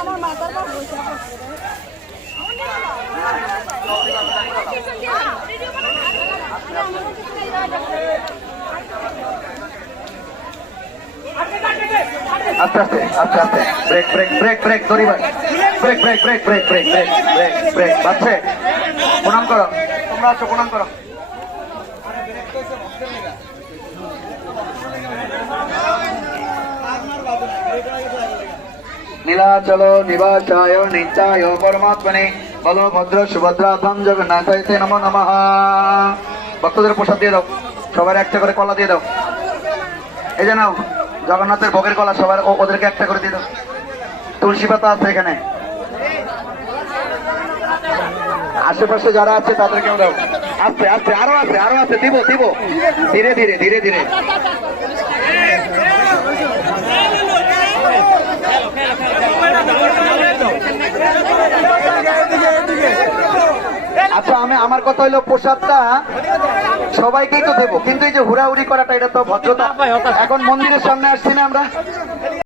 আমার মাথার পর বসে আস্তে আস্তে আস্তে আস্তে ব্রেক ব্রেক ব্রেক ব্রেক দরিবার brake brake brake brake brake brake brake brake বাচ্চে প্রণাম করো, তোমরা আছো প্রণাম করো। নীলাচল নিবাসায় নিত্যায় পরমাত্মনে বলভদ্র সুভদ্রা ধাম জগন্নাথায় নমো নমঃ। ভক্তদের প্রসাদ দিয়ে দাও, সবার একটা করে কলা দিয়ে দাও। এই যে নাও জগন্নাথের ভোগের কলা, সবার ওদেরকে একটা করে দিয়ে দাও। তুলসী পাতা আছে এখানে, আশেপাশে যারা আছে তাদেরকেও দাও। আস্তে আস্তে আরো আছে, আরো আছে, দিব দিব ধীরে ধীরে ধীরে ধীরে। আচ্ছা আমি আমার কথা হইলো প্রসাদটা সবাইকেই তো দেবো, কিন্তু এই যে হুড়াহুড়ি করাটা এটা তো ভদ্রতা। এখন মন্দিরের সামনে আসছি না আমরা।